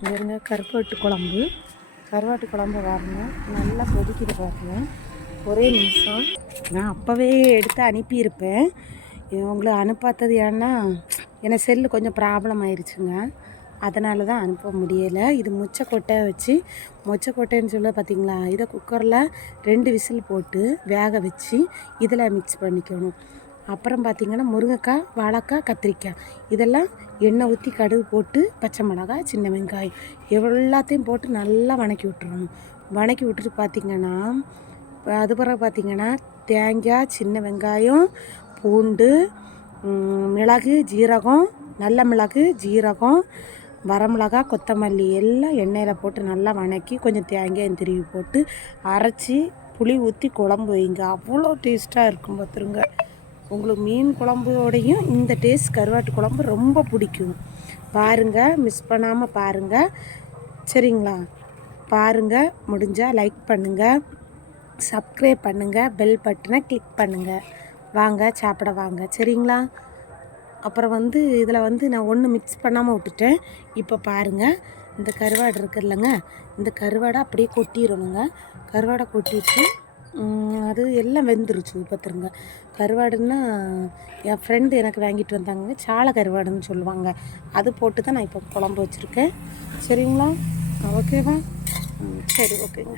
பாருங்க கருவாட்டு குழம்பு. கருவாட்டு குழம்பு பாருங்க நல்லா கொதிக்குது பாருங்க. ஒரே நிமிஷம், நான் அப்போவே எடுத்து அனுப்பியிருப்பேன். உங்களை அனுப்பாத்தது ஏன்னா எனக்கு செல்லு கொஞ்சம் ப்ராப்ளம் ஆயிடுச்சுங்க. அதனால தான் அனுப்ப முடியலை. இது மொச்சக்கொட்டை வச்சு, மொச்சக்கொட்டைன்னு சொல்ல பார்த்தீங்களா, இதை குக்கரில் 2 விசில் போட்டு வேக வச்சு இதில் மிக்ஸ் பண்ணிக்கணும். அப்புறம் பார்த்திங்கன்னா முருங்கைக்காய், வாழைக்காய், கத்திரிக்காய் இதெல்லாம் எண்ணெய் ஊற்றி கடுகு போட்டு பச்சை மிளகாய், சின்ன வெங்காயம் எல்லாத்தையும் போட்டு நல்லா வணக்கி விட்டுறணும். வணக்கி விட்டுட்டு பார்த்திங்கன்னா அது பிறகு பார்த்திங்கன்னா தேங்காய், சின்ன வெங்காயம், பூண்டு, மிளகு, ஜீரகம், நல்ல மிளகு, ஜீரகம், வரமிளகா, கொத்தமல்லி எல்லாம் எண்ணெயில் போட்டு நல்லா வணக்கி கொஞ்சம் தேங்காயும் திருவி போட்டு அரைச்சி புளி ஊற்றி குழம்பு வைங்க. அவ்வளோ டேஸ்ட்டாக இருக்கும் பார்த்துருங்க. உங்களுக்கு மீன் குழம்போடையும் இந்த டேஸ்ட் கருவாட்டு குழம்பு ரொம்ப பிடிக்கும். பாருங்கள், மிஸ் பண்ணாமல் பாருங்கள். சரிங்களா? பாருங்கள், முடிஞ்சால் லைக் பண்ணுங்கள், சப்ஸ்கிரைப் பண்ணுங்கள், பெல் பட்டனை கிளிக் பண்ணுங்கள். வாங்க சாப்பிட வாங்க. சரிங்களா? அப்புறம் இதில் நான் ஒன்று மிக்ஸ் பண்ணாமல் விட்டுட்டேன். இப்போ பாருங்கள், இந்த கருவாடு இருக்குல்லங்க, இந்த கருவாடை அப்படியே கொட்டிடணுங்க. கருவாடை கொட்டிட்டு அது எல்லாம் வெந்துருச்சு பார்த்துருங்க. கருவாடுன்னா என் ஃப்ரெண்டு எனக்கு வாங்கிட்டு வந்தாங்க, சாலை கருவாடுன்னு சொல்லுவாங்க. அது போட்டு தான் நான் இப்போ குழம்பு வச்சுருக்கேன். சரிங்களா? ஓகேவா? சரி, ஓகேங்க.